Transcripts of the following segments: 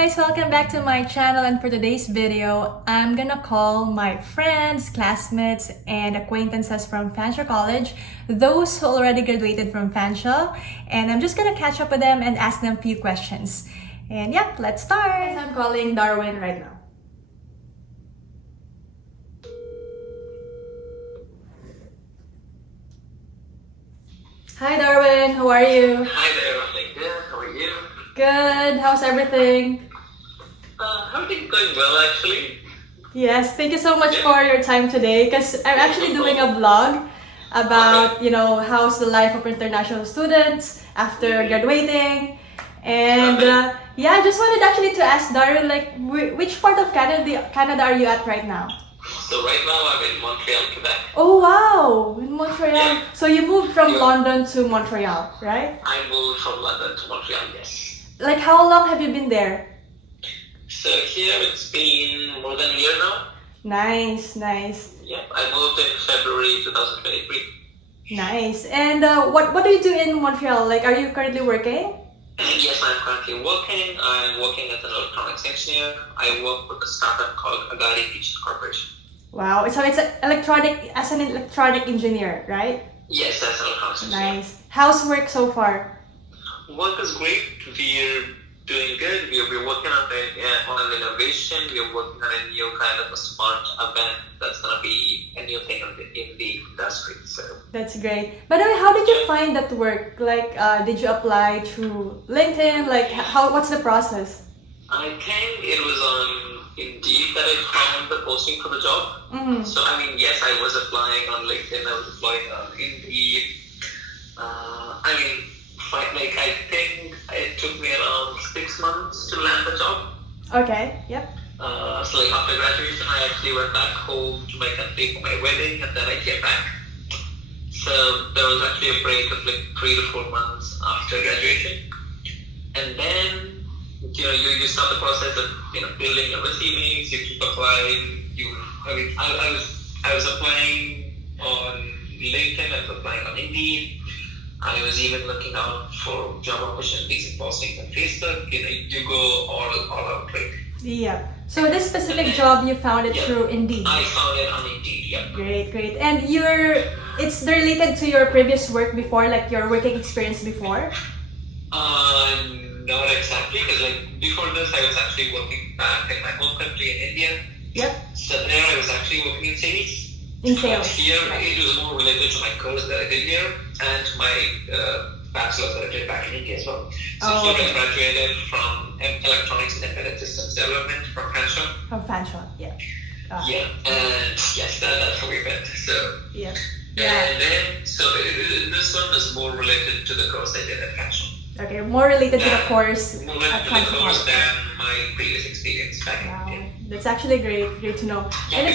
guys, welcome back to my channel, and for today's video, I'm gonna call my friends, classmates, and acquaintances from Fanshawe College, those who already graduated from Fanshawe, and I'm just gonna catch up with them and ask them a few questions. And yeah, let's start! I'm calling Darwin right now. Hi Darwin, how are you? Hi there, I'm like, good. How are you? Good, how's everything? Everything's going well, actually. Yes, thank you so much for your time today, because I'm actually doing a vlog about, how's the life of international students after graduating. And yeah, I just wanted actually to ask Darwin, like, which part of Canada are you at right now? So right now I'm in Montreal, Quebec. Oh wow, in Montreal. Yeah. So you moved from London to Montreal, right? I moved from London to Montreal, yes. Like, how long have you been there? So here it's been more than a year now. Nice, nice. Yep, I moved in February 2023. Nice. And what do you do in Montreal? Like, are you currently working? Yes, I'm currently working. I'm working as an electronics engineer. I work with a startup called Agari Kitchen Corporation. Wow, so it's an electronic engineer, right? Yes, as an electronics engineer. Nice. How's work so far? Work is great. We're doing good. We're working on an innovation. We're working on a new kind of a smart event that's going to be a new thing in the industry. So That's great. By the way, how did you find that work? Like, did you apply through LinkedIn? Like, what's the process? I think it was on Indeed that I found the posting for the job. Mm-hmm. So I mean, yes, I was applying on LinkedIn. I was applying on Indeed. I think it took me around 6 months to land the job. Okay, yep. So like after graduation, I actually went back home to my country for my wedding, and then I came back. So there was actually a break of like 3 to 4 months after graduation, and then you start the process of building your resumes. You keep applying. I was applying on LinkedIn. I was applying on Indeed. I was even looking out for job opportunities and postings on Facebook. You go all out, right? Yeah. So this specific job, you found it through Indeed? I found it on Indeed, yeah. Great, great. And it's related to your previous work before, like your working experience before? Not exactly, because like before this, I was actually working back in my home country in India. Yep. So there I was actually working in sales. In sales. Here, it was more related to my course that I did here and my bachelor's that I did back in India as well. So here I graduated from electronics and embedded systems development from Fanshawe. From Fanshawe, yeah. Yeah, and yes, that's how we met. So yeah. And then this one is more related to the course I did at Fanshawe. Okay, more related to the course. More related to the course than my previous experience back in India. That's actually great to know. Yeah, And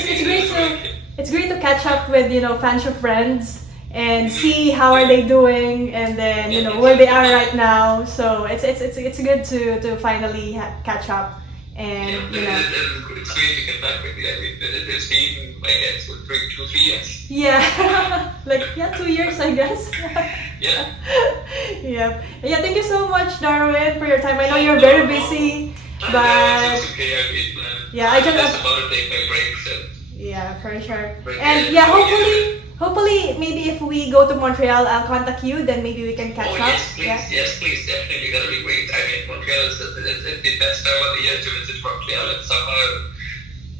it's great to catch up with Fanshawe friends and see how are they doing, and then where they are right now. So it's good to finally catch up, and it's great to get back with you. I mean, it's been, I guess, 2-3 years. Yeah, 2 years, I guess. Yeah. Yeah. Thank you so much, Darwin, for your time. I know you're very busy, but It's okay. I just about to take my break. So. Yeah, for sure. Break And in. yeah, hopefully, maybe if we go to Montreal, I'll contact you. Then maybe we can catch up. Yes, please. Yeah. Yes, please. Definitely, that'll be great. I mean, Montreal is the best time of the year to visit Montreal. In summer,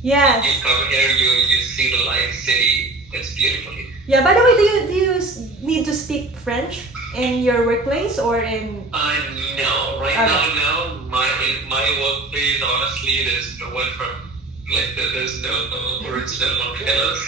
Yes. you come here, you see the live city. It's beautiful. Yeah. By the way, do you need to speak French in your workplace or in? No. Right now, no. In my workplace, honestly, there's no one from there's no original Montrealers.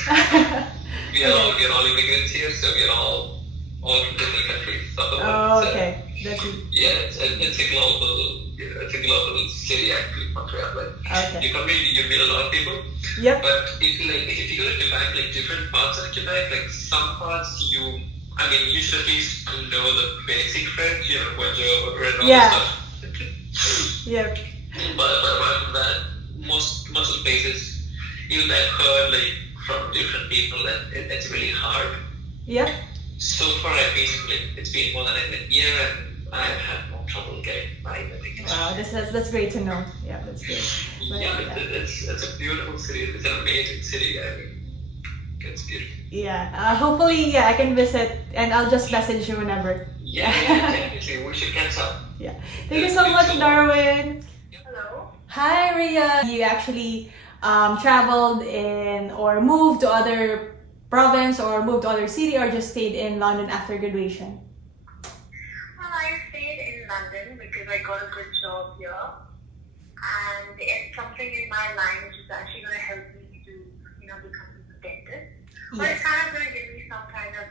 We're all immigrants here, so we're all from different countries of the world. Okay. That's Yeah, it's a global city actually, Montreal. okay. You come in, you meet a lot of people. Yep. But if you go to Quebec, different parts of Quebec, some parts you should at least know the basic French, bonjour and all that stuff. Yep. But apart from that, most of the places, even I've heard from different people that it's really hard. Yep. So far, it's been more than a year, and I've had no trouble getting by. I think it's, Wow, that's great to know. Yeah, that's good. But, yeah, it's a beautiful city. It's an amazing city. I mean, it's beautiful. yeah. Hopefully, yeah, I can visit, and I'll just message you whenever. Yeah, definitely. We should catch up. Yeah. Thank you so much, Darwin. Hello. Hi, Ria. You actually traveled in or moved to other province or moved to other city or just stayed in London after graduation? Well, I stayed in London because I got a good job here, and it's something in my line which is actually going to help me to, become a dentist. But it's kind of going to give me some kind of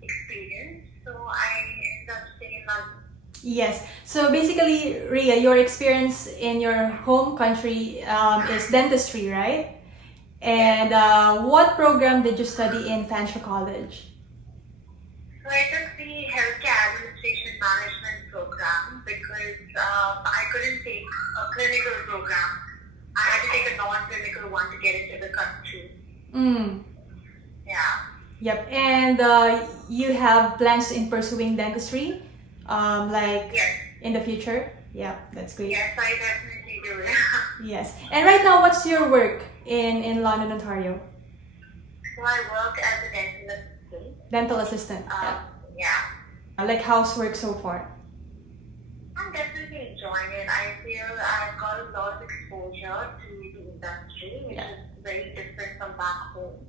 experience. So I ended up staying in London. Yes. So basically, Ria, your experience in your home country is dentistry, right? And what program did you study in Fanshawe College? So I took the healthcare administration management program because I couldn't take a clinical program. I had to take a non-clinical one to get into the country. Mm. Yeah. Yep. And you have plans in pursuing dentistry, Yes. in the future? Yeah, that's great. Yes, I definitely do. Yes. And right now, what's your work in London, Ontario? So I work as a dental assistant. Dental assistant. Yeah. Like housework so far? I'm definitely enjoying it. I feel I've got a lot of exposure to the industry, which is very different from back home.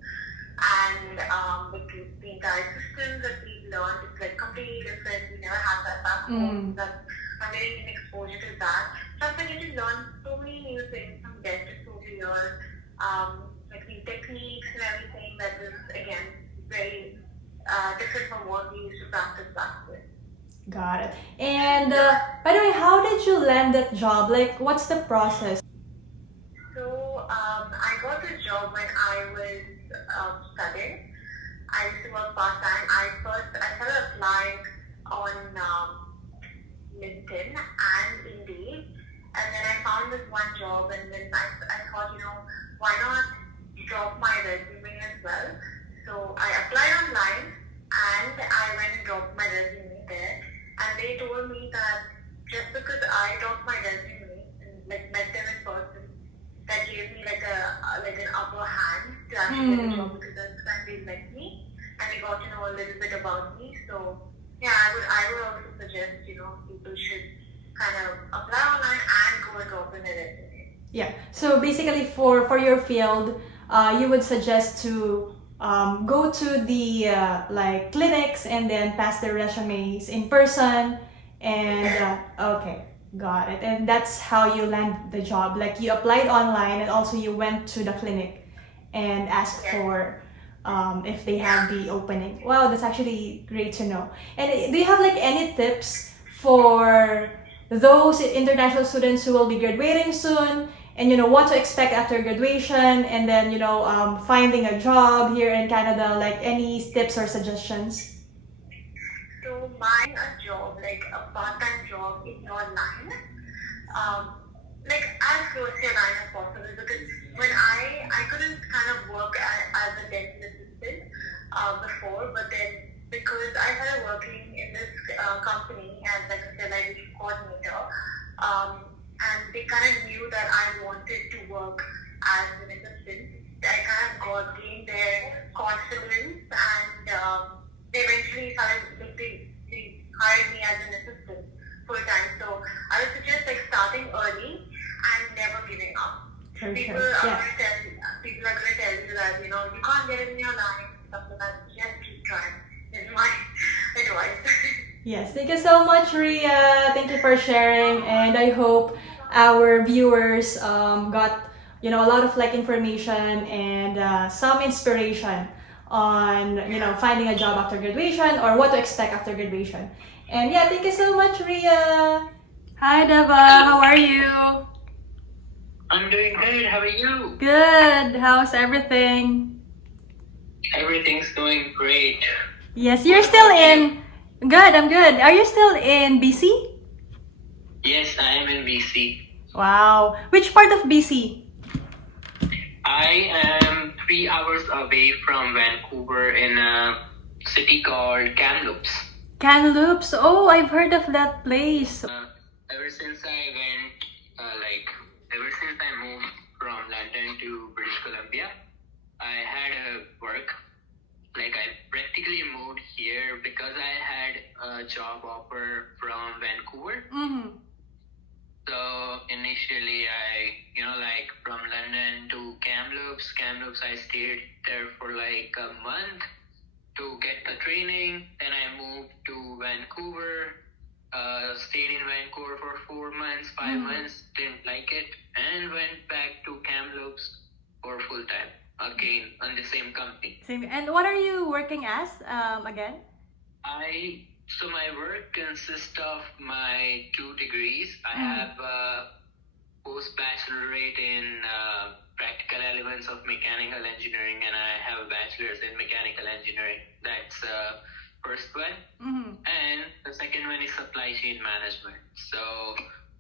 And the entire system that we've learned is like completely different. We never had that back home. I'm getting an exposure to that. So I'm getting to learn so many new things from dentists over here, like new techniques and everything that is, again, very different from what we used to practice back then. Got it. And by the way, how did you land that job? Like, what's the process? So I got the job when I was studying. I used to work part-time. I started applying on LinkedIn and Indeed, and then I found this one job, and then I thought, why not drop my resume as well? So I applied online, and I went and dropped my resume there, and they told me that just because I dropped my resume and met them in person, that gave me like an upper hand to actually get the job, because that's when they met me and they got to know a little bit about me. So yeah, I would also suggest people should kind of apply online and go and drop in their resume. Yeah. So basically, for your field, you would suggest to go to the like clinics and then pass their resumes in person. And okay. Got it. And that's how you land the job. Like you applied online and also you went to the clinic and asked for if they have the opening. Wow, that's actually great to know. And do you have like any tips for those international students who will be graduating soon and what to expect after graduation and then finding a job here in Canada? Like any tips or suggestions? So my job, like a part-time job, is online. Like as close to a line as possible, because when I couldn't kind of work as a dental assistant before, but then because I started working in this company as like a sterilization coordinator, and they kind of knew that I wanted to work as an assistant, I kind of gained their confidence, and they eventually they hired me as an assistant full time. So I would suggest like starting early and never giving up. People are going to tell you that you can't get in your line and stuff like that. Just keep trying. Is my advice. Yes, thank you so much, Ria. Thank you for sharing, and I hope our viewers got a lot of like information and some inspiration on finding a job after graduation or what to expect after graduation. And yeah, thank you so much, Ria. Hi, Deva. How are you? I'm doing good. How are you? Good. How's everything? Everything's going great. Yes, you're still in. Good. I'm good. Are you still in BC? Yes, I am in BC. Wow. Which part of BC? I am 3 hours away from Vancouver in a city called Kamloops. Kamloops. Oh, I've heard of that place. Ever since I went, ever since I moved from London to British Columbia, I had a work. Like I practically moved here because I had a job offer from Vancouver. Mm-hmm. So initially from London to Kamloops. Kamloops, I stayed there for like a month to get the training. Then I moved to Vancouver. Stayed in Vancouver for 4 months, 5 months, didn't like it, and went back to Kamloops for full time again on the same company. Same. And what are you working as again? So my work consists of my 2 degrees. I have a post-bachelorate in practical elements of mechanical engineering, and I have a bachelor's in mechanical engineering. That's first one. And the second one is supply chain management. So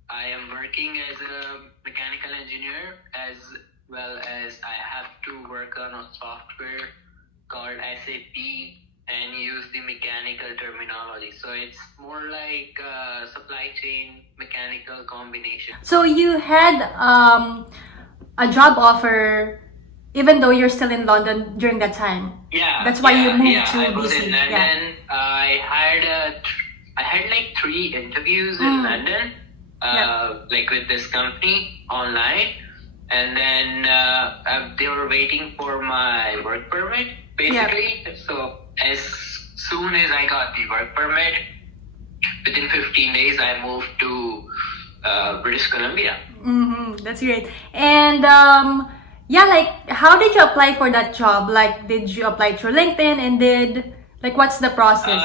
I am working as a mechanical engineer as well as I have to work on a software called SAP and use the mechanical terminology. So it's more like supply chain mechanical combination. So you had a job offer even though you're still in London during that time. Yeah. That's why you moved to I was BC. in London. I had like 3 interviews in London, like with this company online, and then they were waiting for my work permit, basically. So as soon as I got the work permit, within 15 days, I moved to British Columbia. That's great. And how did you apply for that job? Like, did you apply through LinkedIn and what's the process?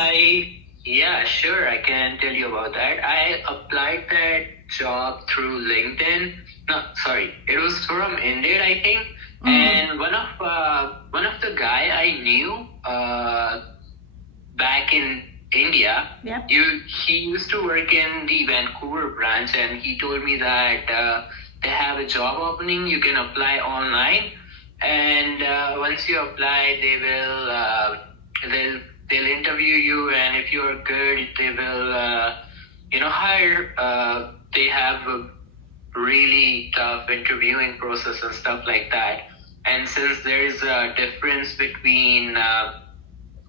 Yeah, sure. I can tell you about that. I applied that job through LinkedIn. No, sorry. It was from Indeed, I think. And one of the guy I knew back in India, he used to work in the Vancouver branch, and he told me that they have a job opening. You can apply online, and once you apply, they'll interview you, and if you're good, they will hire. They have a really tough interviewing process and stuff like that. And since there is a difference between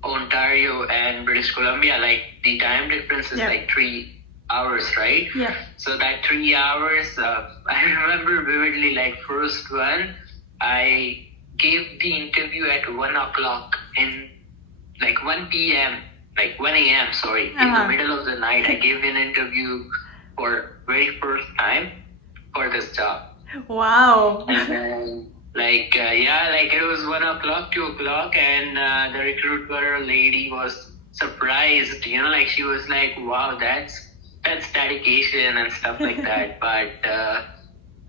Ontario and British Columbia, like the time difference is like 3 hours, right? Yeah. So that 3 hours, I remember vividly, like first one, I gave the interview at 1 o'clock in like 1 p.m., like 1 a.m., sorry, in the middle of the night. I gave an interview for very first time for this job. Wow. And then, it was 1 o'clock, 2 o'clock, and the recruiter lady was surprised, she was like, wow, that's dedication and stuff like that. But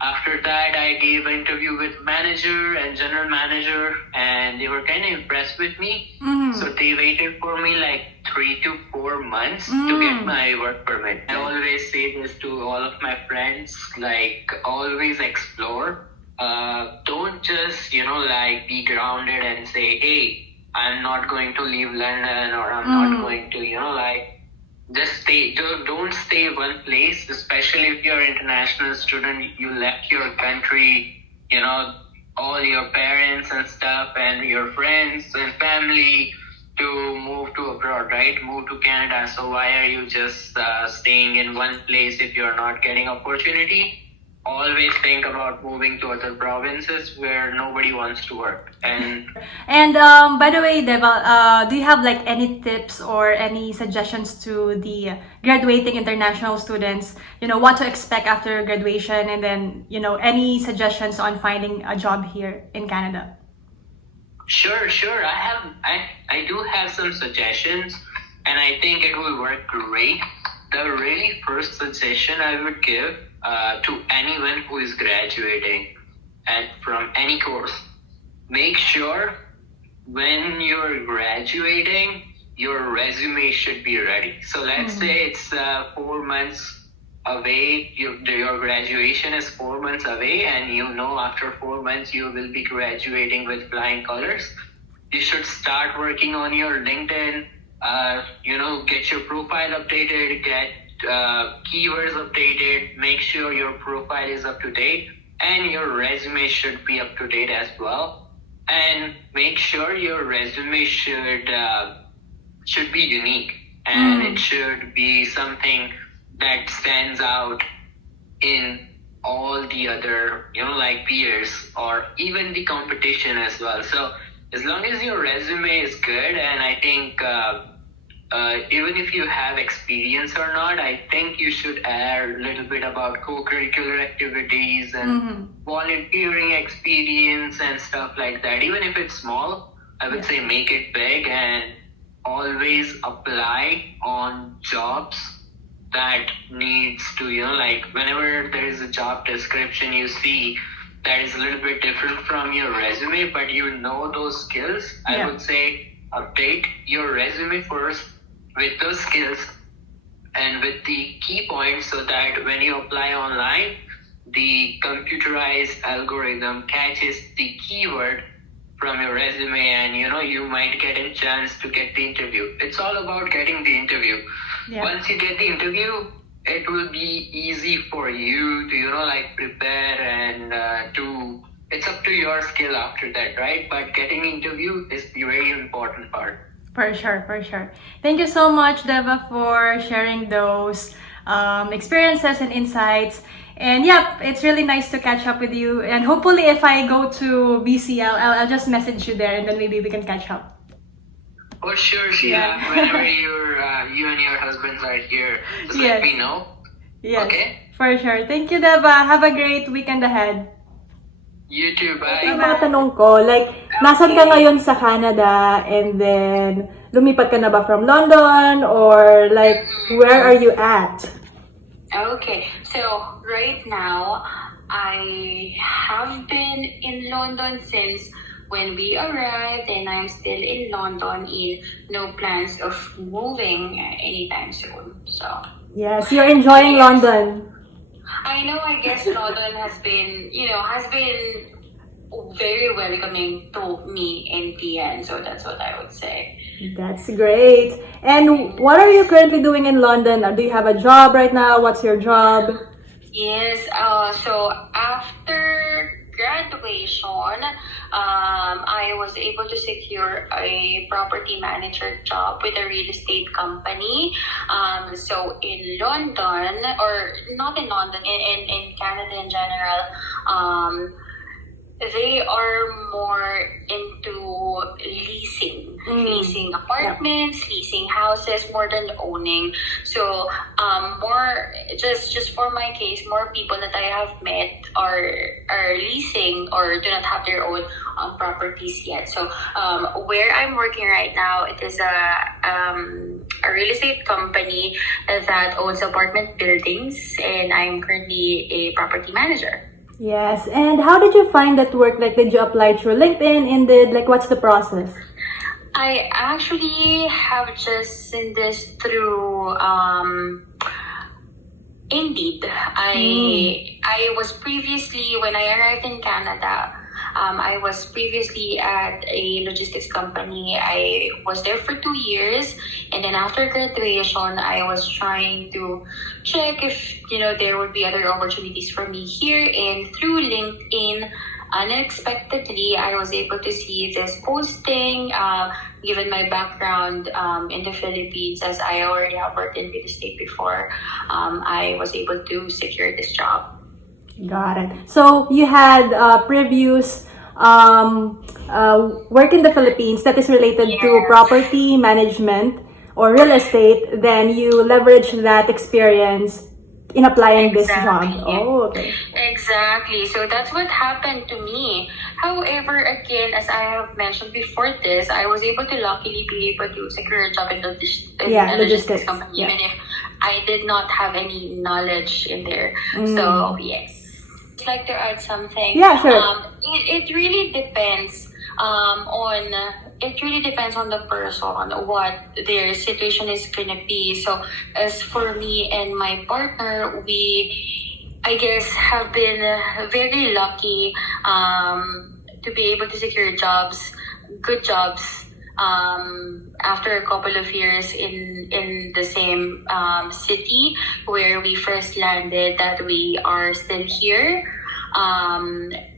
after that, I gave an interview with manager and general manager, and they were kind of impressed with me. So they waited for me like 3 to 4 months to get my work permit. I always say this to all of my friends, like always explore. Don't just, be grounded and say, hey, I'm not going to leave London, or I'm not going to, just stay. Don't stay one place, especially if you're an international student. You left your country, all your parents and stuff, and your friends and family to move to abroad, right? Move to Canada. So why are you just staying in one place if you're not getting opportunity? Always think about moving to other provinces where nobody wants to work. And by the way, Deva, do you have like any tips or any suggestions to the graduating international students? What to expect after graduation, and then any suggestions on finding a job here in Canada? Sure. I do have some suggestions, and I think it will work great. The really first suggestion I would give to anyone who is graduating from any course, make sure when you're graduating, your resume should be ready. So let's say it's 4 months away, your graduation is 4 months away, and after 4 months you will be graduating with flying colors. You should start working on your LinkedIn, get your profile updated, get keywords updated, make sure your profile is up to date, and your resume should be up to date as well. And make sure your resume should be unique, and it should be something that stands out in all the other, peers or even the competition as well. So as long as your resume is good, and I think even if you have experience or not, I think you should add a little bit about co-curricular activities and volunteering experience and stuff like that. Even if it's small, I would say make it big, and always apply on jobs that needs to, whenever there is a job description you see that is a little bit different from your resume, but those skills, I would say update your resume first with those skills and with the key points, so that when you apply online, the computerized algorithm catches the keyword from your resume, and you might get a chance to get the interview. It's all about getting the interview. Once you get the interview, it will be easy for you to prepare, and it's up to your skill after that, right? But getting interview is the very important part. For sure. Thank you so much, Deva, for sharing those experiences and insights. And it's really nice to catch up with you. And hopefully, if I go to BC, I'll just message you there, and then maybe we can catch up. Oh, sure, Sheila. Whenever you and your husbands are here, just let me know. Yes, okay? For sure. Thank you, Deva. Have a great weekend ahead. You too, bye. Yung mga tanong ko, nasan ka ngayon sa Canada, and then lumipat ka na ba from London, or where are you at? Okay, so right now, I have been in London since when we arrived, and I'm still in London in no plans of moving anytime soon. So Yes, you're enjoying London. I guess London has been very welcoming to me in the end. So that's what I would say. That's great. And what are you currently doing in London? Do you have a job right now? What's your job? Yes, so after graduation, I was able to secure a property manager job with a real estate company. So in London, or not in London, in Canada in general, they are more into leasing apartments, leasing houses more than owning. So more just for my case, more people that I have met are leasing or do not have their own properties yet. So where I'm working right now, it is a real estate company that owns apartment buildings, and I'm currently a property manager. Yes. And how did you find that work? Did you apply through LinkedIn, Indeed? What's the process? I actually have just seen this through Indeed. I was previously, when I arrived in Canada, I was previously at a logistics company. I was there for 2 years, and then after graduation, I was trying to check if there would be other opportunities for me here. And through LinkedIn, unexpectedly, I was able to see this posting. Given my background in the Philippines, as I already have worked in real estate before, I was able to secure this job. Got it. So you had previous work in the Philippines that is related to property management or real estate. Then you leverage that experience in applying this job. Oh, okay. Exactly. So that's what happened to me. However, again, as I have mentioned before this, I was able to luckily be able to secure a job in a logistics company, even if I did not have any knowledge in there. So, yes. I'd like to add something. Yeah, sure. It really depends on the person, what their situation is gonna be. So as for me and my partner, we, I guess, have been very lucky to be able to secure jobs, good jobs, after a couple of years in the same city where we first landed, that we are still here.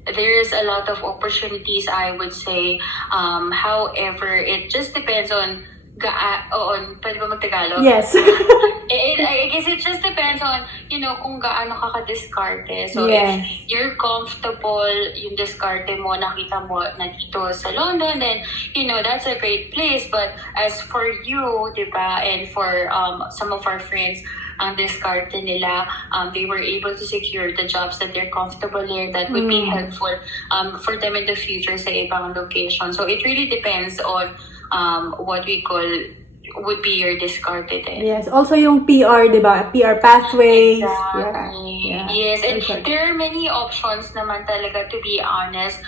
There's a lot of opportunities, I would say. However, it just depends on pwede ba mag-Tagalog? Yes. I guess it just depends on, kung gaano ka ka-diskarte. So, Yes. if you're comfortable, yung diskarte mo, nakita mo na dito sa London, then, that's a great place. But as for you, diba, and for some of our friends, ang diskarte nila, they were able to secure the jobs that they're comfortable in, that would be helpful for them in the future sa ibang location. So, it really depends on what we call would be your discarded. Yes. Also yung PR, di ba? PR pathways. Exactly. Yeah. Yes, and Okay. there are many options naman talaga, to be honest.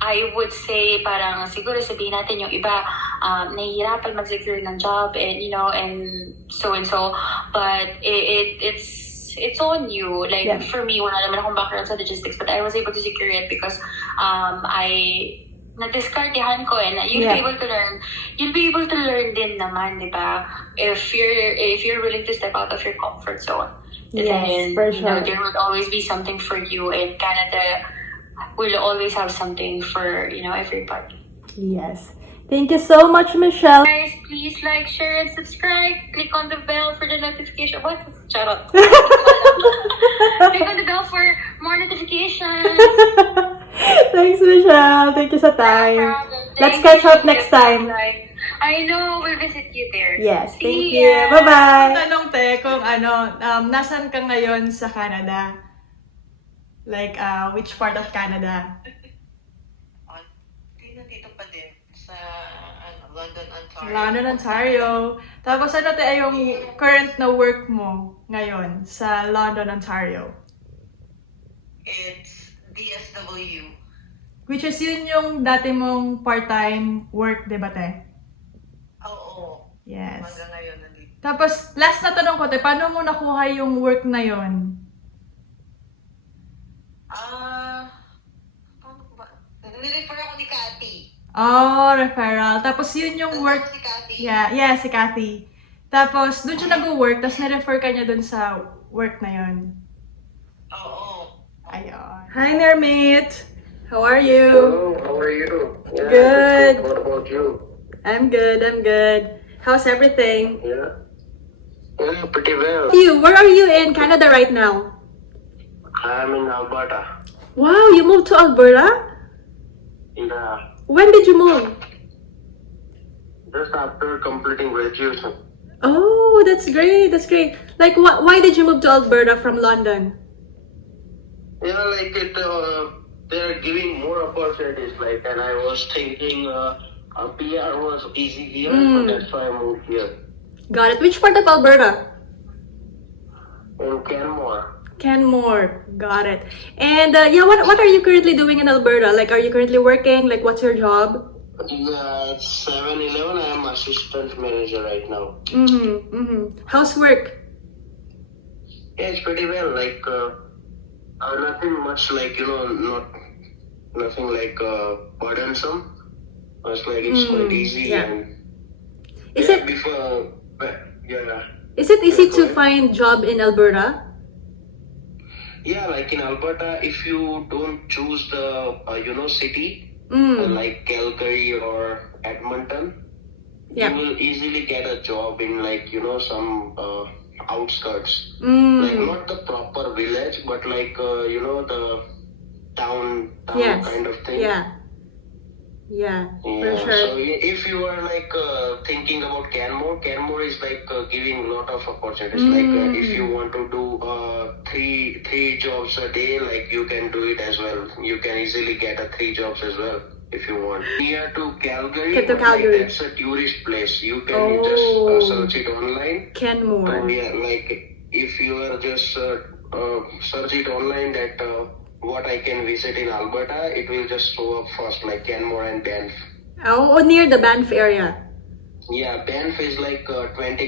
I would say parang siguro sabihin natin yung iba nahihirapan mag-secure ng job and and so, but it's on you. Like, Yeah. for me, wala naman akong background sa logistics, but I was able to secure it because I na-discartehan ko, and you'll Yeah. be able to learn. You'll be able to learn din naman, di ba? If you're willing to step out of your comfort zone. Yes, Then, for sure. there would always be something for you, and Canada will always have something for, everybody. Yes. Thank you so much, Michelle. Guys, please like, share, and subscribe. Click on the bell for the notification. What? Charot. Click on the bell for more notifications. Thanks, Michelle. Thank you sa time. No problem. Let's Thank catch you. up next time. I know, we'll visit you there. Yes, thank See you. ya. Bye-bye. Tanong te kung nasan ka ngayon sa Canada? Like, which part of Canada? Dito pa din sa London, Ontario. London, Ontario. Tapos ano te ay yung current na work mo ngayon sa London, Ontario? It's DSW. Which is yun yung dati mong part-time work, di ba te? Oo. Yes. Hanggang ngayon nandito. Tapos, last na tanong ko te, paano mo nakuha yung work na yon? Paano ba? Nirefer ako ni Cathy. Oh, referral. Tapos yun yung work. Si Cathy. Yeah, si Cathy. Tapos, doon siya nag-work, tapos na-refer ka niya doon sa work na yon. Oo. Ayun. Hi there, mate. How are you? Hello, how are you? Yeah, Good. What about you? I'm good. How's everything? Yeah. Yeah, pretty well. Where are you in Canada right now? I'm in Alberta. Wow, you moved to Alberta? Yeah. When did you move? Just after completing graduation. Oh, that's great. Like, why did you move to Alberta from London? Yeah, like they're giving more opportunities, and I was thinking a PR was easy here, so that's why I moved here. Got it. Which part of Alberta? In Canmore. Canmore. Got it. And what are you currently doing in Alberta? Like, are you currently working? Like, what's your job? Yeah, it's 7-Eleven. I'm assistant manager right now. How's work? Yeah, it's pretty well. Like, nothing much, nothing burdensome. It's quite easy. yeah. And Is yeah, it before, yeah. is it easy Yeah, to go ahead. find job in Alberta? Yeah, like in Alberta, if you don't choose the, city, like Calgary or Edmonton, Yeah. you will easily get a job in some outskirts. Mm. Like not the proper village, but the town Yes. kind of thing. Yeah, for Yeah, sure. so if you are thinking about Canmore is giving a lot of opportunities. If you want to do three jobs a day, you can do it as well. You can easily get 3 jobs as well if you want. Near to Calgary, Get to but, Calgary. that's a tourist place. You can just search it online. Canmore. And yeah, if you are just search it online that what I can visit in Alberta, it will just show up first, like Canmore and Banff. Oh, near the Banff area. Yeah, Banff is 20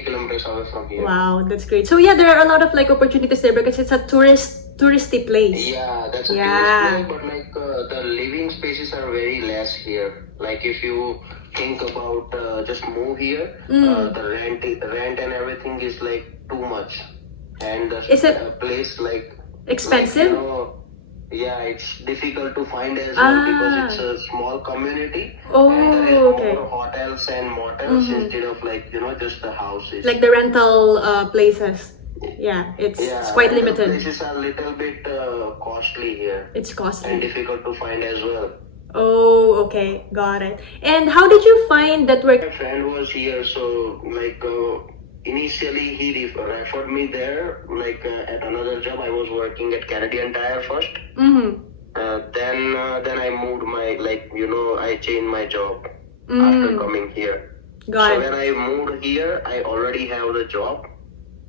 kilometers away from here. Wow, that's great. So yeah, there are a lot of opportunities there because it's a touristy place. Yeah, that's a Yeah. tourist place, but the living spaces are very less here. Like if you think about just move here, the rent and everything is like too much, and the Is it place like expensive? yeah, it's difficult to find as well because it's a small community, and there is okay. more hotels and motels instead of like just the houses. Like the rental places. Yeah, it's quite rental limited. Places are a little bit costly here It's and costly. difficult to find as well. Oh, okay, got it. And how did you find that work? My friend was here, so like initially he referred me there. Like at another job, I was working at Canadian Tire first. Mm-hmm. Then I moved my I changed my job after coming here. Got So it. when I moved here, I already have the job.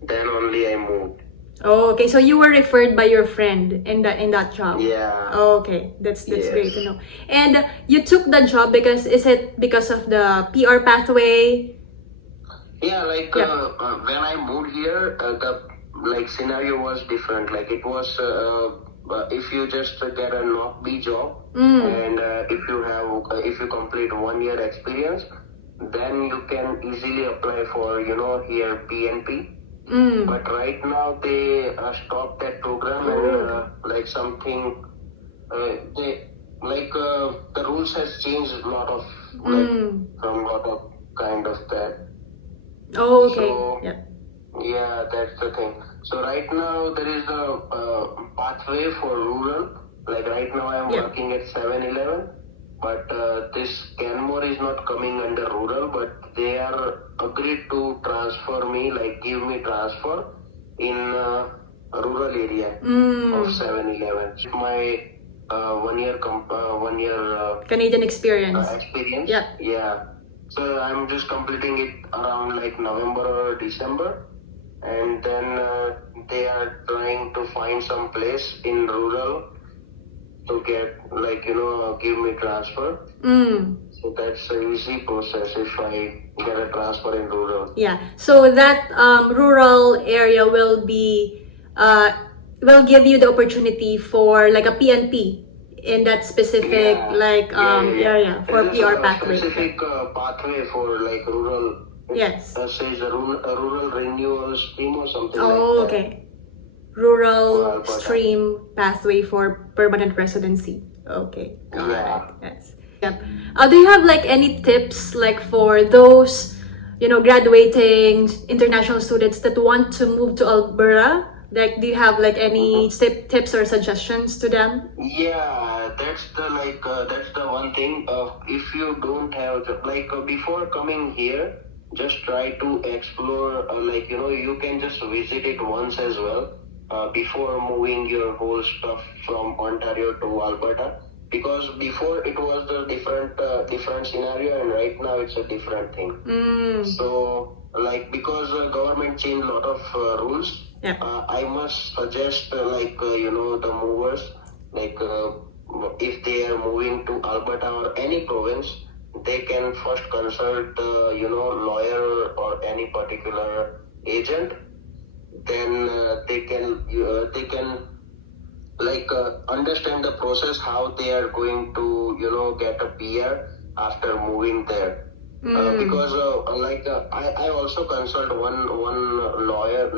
Then only I moved. Oh, okay. So you were referred by your friend in that job. Yeah. Oh, okay. That's Yes. great to know. And you took the job because is it because of the PR pathway? Yeah, like Yeah. when I moved here, the scenario was different. Like it was if you just get a knock B job, and if you complete 1 year experience, then you can easily apply for here PNP. But right now they stopped that program and something they the rules has changed a lot of from lot of kind of that. Oh, okay. So Yeah. yeah, that's the thing. So right now there is a pathway for rural. Like right now I'm working at 7-Eleven, but this Canmore is not coming under rural, but they are agreed to transfer me, like give me transfer in a rural area of 7-Eleven. My 1 year Canadian experience. experience. Yeah. Yeah. So I'm just completing it around like November or December, and then they are trying to find some place in rural to get give me transfer. So that's an easy process if I get a transfer in rural. Yeah. So that rural area will give you the opportunity for like a PNP in that specific area for There's PR a pathway. specific pathway for like rural. Yes. Says a rural renewal scheme or something Oh, like that. okay. Rural Alberta. stream pathway for permanent residency. Okay, got Yeah. it. Yes. Yep. Do you have like any tips like for those, graduating international students that want to move to Alberta? Like, do you have like any tips or suggestions to them? Yeah, that's the one thing. If you don't have before coming here, just try to explore. You can just visit it once as well before moving your whole stuff from Ontario to Alberta. Because before it was the different scenario, and right now it's a different thing. So because government changed a lot of rules. Yeah. I must suggest the movers if they are moving to Alberta or any province, they can first consult lawyer or any particular agent. Then they can understand the process how they are going to get a PR after moving there. Because I also consult one lawyer.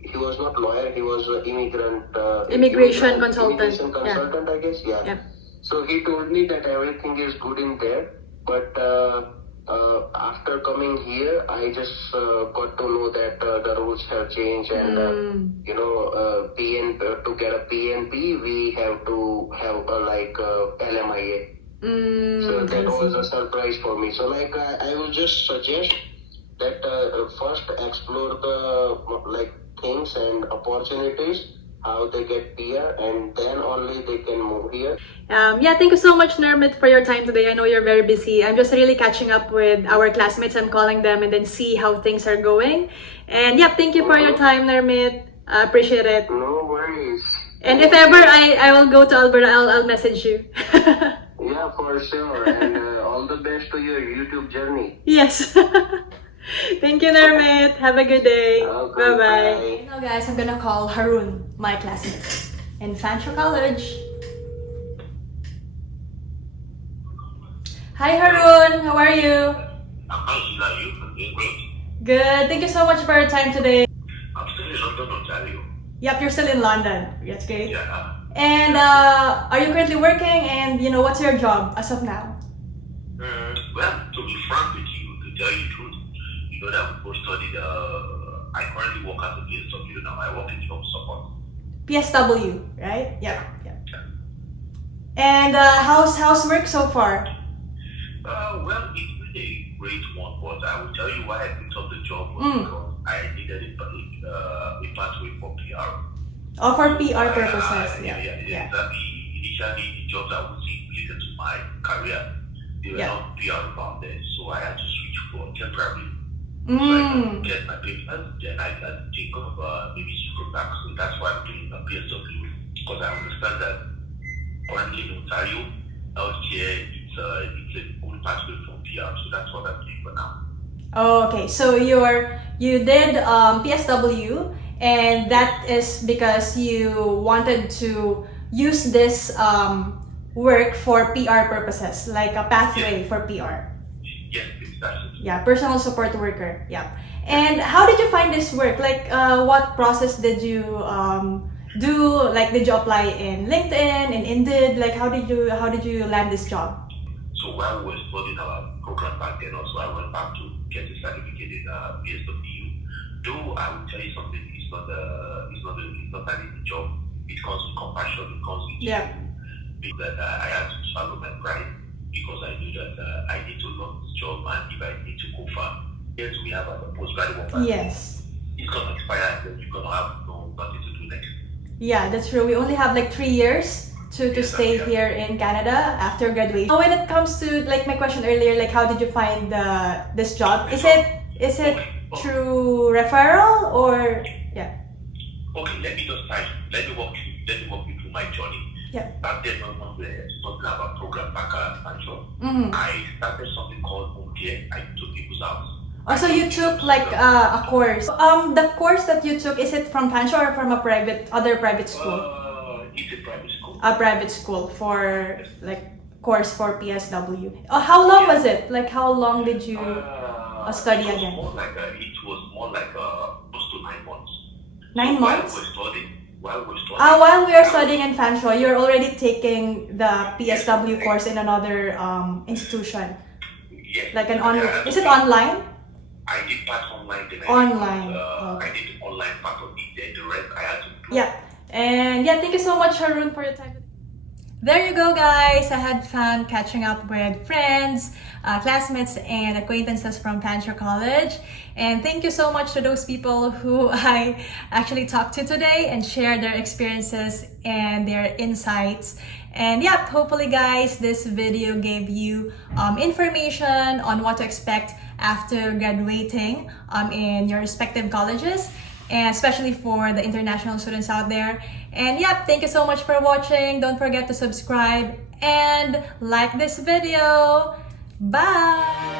He was not lawyer. He was an Immigration consultant. Immigration consultant, I guess. Yeah. Yep. So he told me that everything is good in there, but after coming here, I just got to know that the rules have changed, and to get a PNP, we have to have LMIA. So that was a surprise for me. So I will just suggest that first explore the things and opportunities, how they get here, and then only they can move here. Thank you so much, Nermit, for your time today. I know you're very busy. I'm just really catching up with our classmates. I'm calling them and then see how things are going. And thank you for your time, Nermit. I appreciate it. No worries. And if ever I will go to Alberta, I'll message you. Yeah, for sure. And all the best to your YouTube journey. Yes. Thank you, Nermit. Have a good day. Okay, Bye-bye. bye. Now, guys, I'm gonna call Harun, my classmate in Fanshawe College. Hi Harun, how are you? I'm fine, Sheila. You? I'm doing great. Good. Thank you so much for your time today. I'm still in London, Ontario. Yep, you're still in London. That's great. Yeah. And are you currently working? And what's your job as of now? Well, to be frank with you, to tell you the truth, you know that we both studied. I currently work as a PSW now. I work in job support. PSW, right? Yep. And how's work so far? Well, it's been a great one, but I will tell you why I picked up the job was because I needed a pathway for PR. Oh, for PR purposes. Yeah. Exactly. Initially, the jobs I was seeing related to my career, they were not PR founded, so I had to switch for temporary. So I can get my papers, then I can think of maybe super back. So that's why I'm doing a PSW, because I understand that currently in Ontario, healthcare it's a good pathway for PR. So that's what I'm doing for now. Oh, okay. So you did PSW, and that is because you wanted to use this work for PR purposes, like a pathway for PR. Yes, exactly. Yeah, personal support worker. Yeah. And how did you find this work? Like, what process did you do? Like, did you apply in LinkedIn and Indeed? Like, how did you land this job? So while we were studying our program back then, also I went back to get a certificate in PSW. Though I will tell you something, it's not an easy job. It comes with compassion. It comes with being that I had to swallow my pride because I knew that I need to learn this job, and if I need to go far, yes, we have a postgraduate program. Yes. It's gonna expire, and then you're gonna have nothing to do next. Yeah, that's true. We only have like 3 years to stay here in Canada after graduation. When it comes to like my question earlier, like how did you find this job? Is it through referral or Okay, let me walk you through my journey. Yeah. Back then, when we were talking about program back at Manchester, I started something called home care. I took people's house. Oh, so you took like a course. The course that you took, is it from Fanshawe or from other private school? It's a private school. A private school for like course for PSW. Oh, how long was it? Like how long did you study again? It was more like close to 9 months. 9 months? While we're studying. While we are studying in Fanshawe, you're already taking the PSW course in another institution. Yes. Like an online. Is it online? I did part online. Then Online. I did the online part of it. Then the rest I had to. Yeah. And thank you so much, Harun, for your time. There you go, guys. I had fun catching up with friends, classmates, and acquaintances from Fanshawe College. And thank you so much to those people who I actually talked to today and shared their experiences and their insights. And yeah, hopefully, guys, this video gave you information on what to expect after graduating in your respective colleges, and especially for the international students out there. And yeah, thank you so much for watching. Don't forget to subscribe and like this video. Bye!